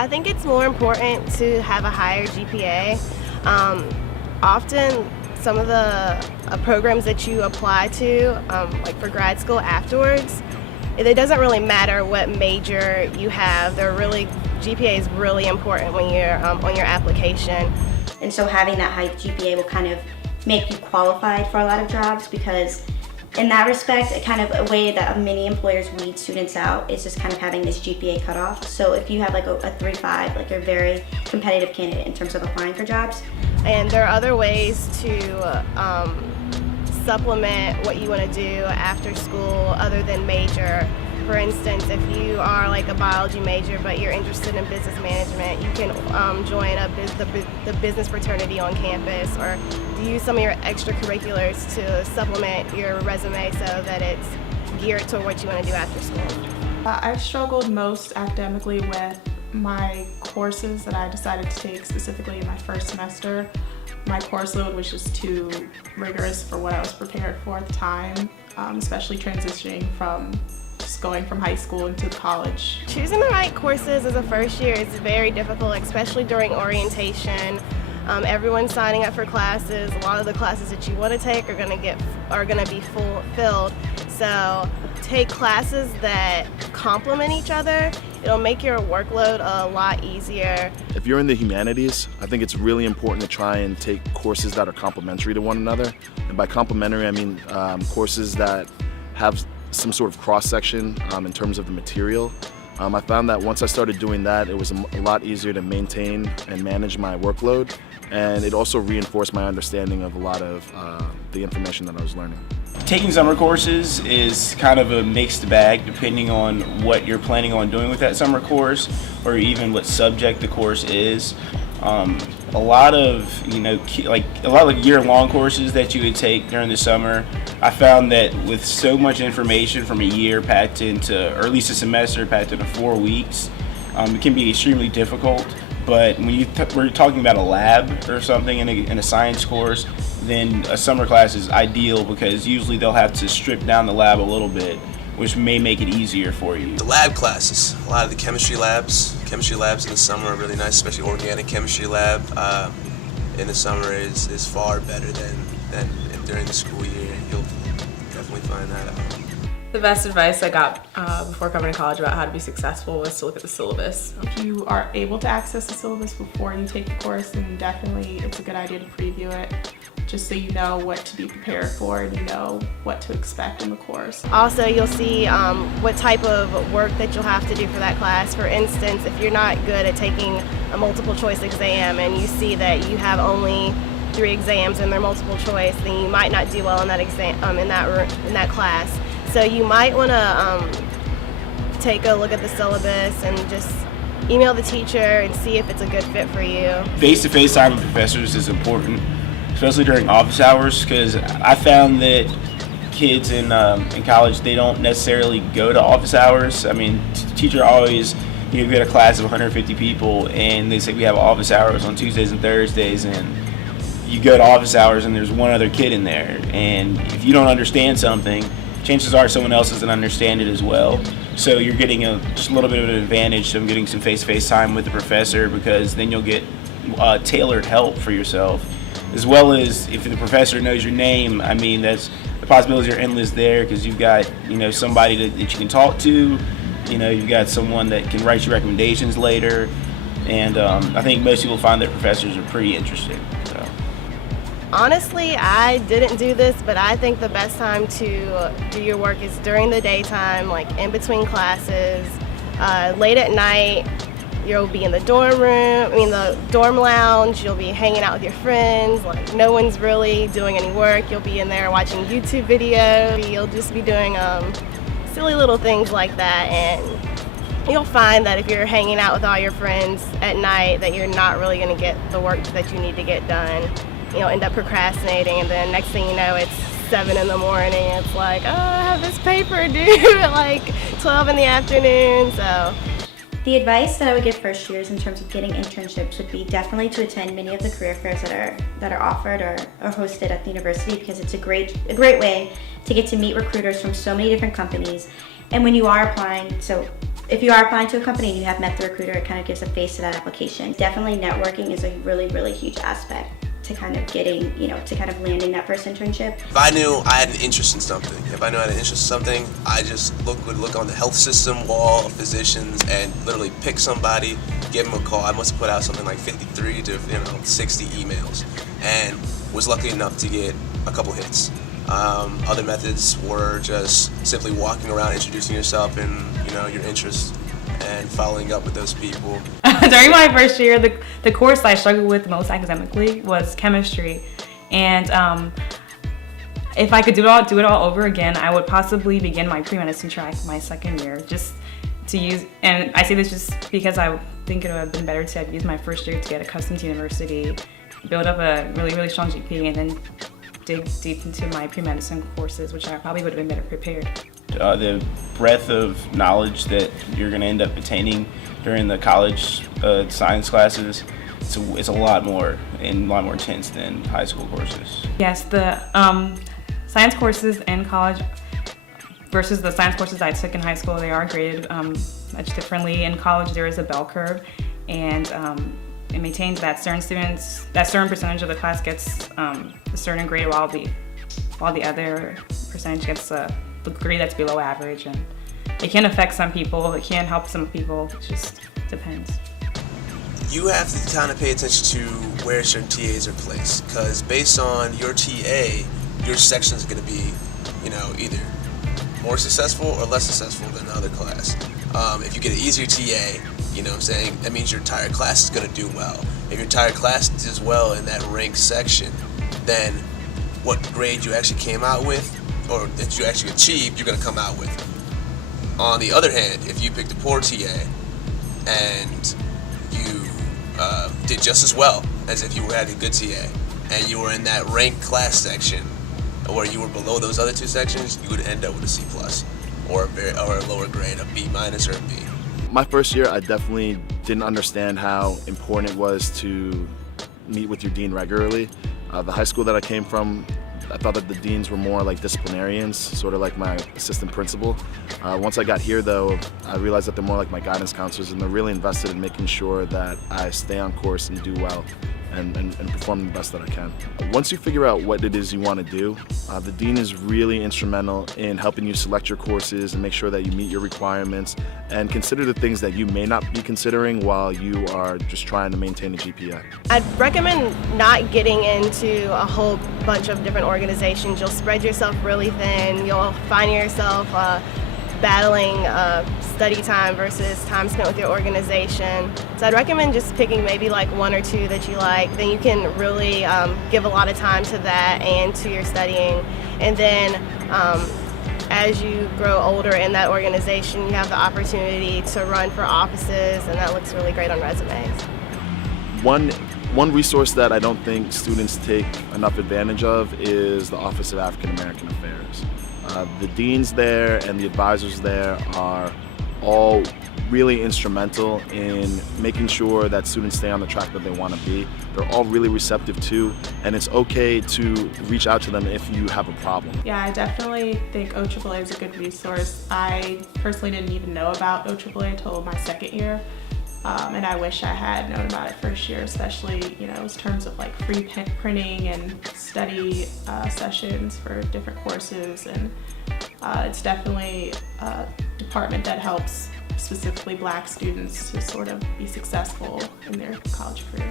I think it's more important to have a higher GPA. Often some of the programs that you apply to, like for grad school afterwards, it doesn't really matter what major you have. GPA is really important when you're on your application. And so having that high GPA will kind of make you qualified for a lot of jobs, because in that respect, a way that many employers weed students out is just kind of having this GPA cutoff. So if you have like a 3.5, like you're a very competitive candidate in terms of applying for jobs. And there are other ways to supplement what you want to do after school other than major. For instance, if you are like a biology major but you're interested in business management, you can join the business fraternity on campus, or use some of your extracurriculars to supplement your resume so that it's geared to what you want to do after school. I struggled most academically with my courses that I decided to take specifically in my first semester. My course load was just too rigorous for what I was prepared for at the time, especially transitioning from just going from high school into college. Choosing the right courses as a first year is very difficult, especially during orientation. Everyone's signing up for classes. A lot of the classes that you want to take are going to be filled. So take classes that complement each other. It'll make your workload a lot easier. If you're in the humanities, I think it's really important to try and take courses that are complementary to one another. And by complementary, I mean courses that have some sort of cross-section in terms of the material. I found that once I started doing that, it was a lot easier to maintain and manage my workload, and it also reinforced my understanding of a lot of the information that I was learning. Taking summer courses is kind of a mixed bag depending on what you're planning on doing with that summer course, or even what subject the course is. A lot of year-long courses that you would take during the summer, I found that with so much information from a year packed into, or at least a semester packed into 4 weeks, it can be extremely difficult. But when we're talking about a lab or something in a science course, then a summer class is ideal, because usually they'll have to strip down the lab a little bit, which may make it easier for you. The lab classes, a lot of the chemistry labs in the summer are really nice, especially organic chemistry lab in the summer is far better than during the school year. You'll definitely find that out. The best advice I got before coming to college about how to be successful was to look at the syllabus. If you are able to access the syllabus before you take the course, then definitely it's a good idea to preview it, just so you know what to be prepared for and you know what to expect in the course. Also, you'll see what type of work that you'll have to do for that class. For instance, if you're not good at taking a multiple choice exam and you see that you have only 3 exams and they're multiple choice, then you might not do well in that exam in that class. So you might want to take a look at the syllabus and just email the teacher and see if it's a good fit for you. Face-to-face time with professors is important, especially during office hours, because I found that kids in college, they don't necessarily go to office hours. I mean, teacher always, you get a class of 150 people and they say we have office hours on Tuesdays and Thursdays, and you go to office hours and there's one other kid in there, and if you don't understand something, chances are someone else doesn't understand it as well. So you're getting just a little bit of an advantage from getting some face-to-face time with the professor, because then you'll get tailored help for yourself. As well as if the professor knows your name, I mean, that's the possibilities are endless there, because you've got somebody that you can talk to, you've got someone that can write you recommendations later, and I think most people find that professors are pretty interesting. So. Honestly, I didn't do this, but I think the best time to do your work is during the daytime, like in between classes. Late at night, you'll be in the dorm lounge, you'll be hanging out with your friends, like no one's really doing any work. You'll be in there watching YouTube videos. You'll just be doing silly little things like that, and you'll find that if you're hanging out with all your friends at night that you're not really going to get the work that you need to get done. You'll end up procrastinating, and then next thing you know, it's 7 in the morning. It's like, oh, I have this paper due at like 12 in the afternoon. So The advice that I would give first years in terms of getting internships would be definitely to attend many of the career fairs that are offered or hosted at the university, because it's a great way to get to meet recruiters from so many different companies. And when you are applying, so if you are applying to a company and you have met the recruiter, it kind of gives a face to that application. Definitely networking is a really, really huge aspect to kind of getting, to kind of landing that first internship. If I knew I had an interest in something, I just would look on the health system wall of physicians and literally pick somebody, give them a call. I must have put out something like 53 to 60 emails, and was lucky enough to get a couple hits. Other methods were just simply walking around, introducing yourself and your interests, and following up with those people. During my first year, the course I struggled with most academically was chemistry, and if I could do it all over again, I would possibly begin my pre-medicine track my second year, just to use. And I say this just because I think it would have been better to have used my first year to get accustomed to university, build up a really, really strong GPA, and then dig deep into my pre-medicine courses, which I probably would have been better prepared. The breadth of knowledge that you're going to end up attaining during the college science classes, it's a lot more and a lot more intense than high school courses. Yes, the science courses in college versus the science courses I took in high school, they are graded much differently. In college, there is a bell curve, and it maintains that certain percentage of the class gets a certain grade, while the other percentage gets a grade that's below average. And it can affect some people, it can help some people, it just depends. You have to kind of pay attention to where certain TAs are placed, because based on your TA, your section is going to be, either more successful or less successful than the other class. If you get an easier TA, that means your entire class is going to do well. If your entire class does well in that ranked section, then what grade you actually came out with, or that you actually achieved, you're going to come out with. On the other hand, if you picked a poor TA and you did just as well as if you had a good TA, and you were in that ranked class section, or you were below those other two sections, you would end up with a C+, or a lower grade, a B- or a B. My first year, I definitely didn't understand how important it was to meet with your dean regularly. The high school that I came from, I thought that the deans were more like disciplinarians, sort of like my assistant principal. Once I got here, though, I realized that they're more like my guidance counselors, and they're really invested in making sure that I stay on course and do well and perform the best that I can. Once you figure out what it is you want to do, the dean is really instrumental in helping you select your courses and make sure that you meet your requirements, and consider the things that you may not be considering while you are just trying to maintain a GPA. I'd recommend not getting into a whole bunch of different organizations. You'll spread yourself really thin. You'll find yourself battling study time versus time spent with your organization. So I'd recommend just picking maybe like one or two that you like. Then you can really give a lot of time to that and to your studying. And then as you grow older in that organization, you have the opportunity to run for offices, and that looks really great on resumes. One resource that I don't think students take enough advantage of is the Office of African American Affairs. The deans there and the advisors there are all really instrumental in making sure that students stay on the track that they want to be. They're all really receptive too, and it's okay to reach out to them if you have a problem. Yeah, I definitely think OAAA is a good resource. I personally didn't even know about OAAA until my second year. And I wish I had known about it first year, especially, in terms of like free printing and study sessions for different courses. And it's definitely a department that helps specifically Black students to sort of be successful in their college career.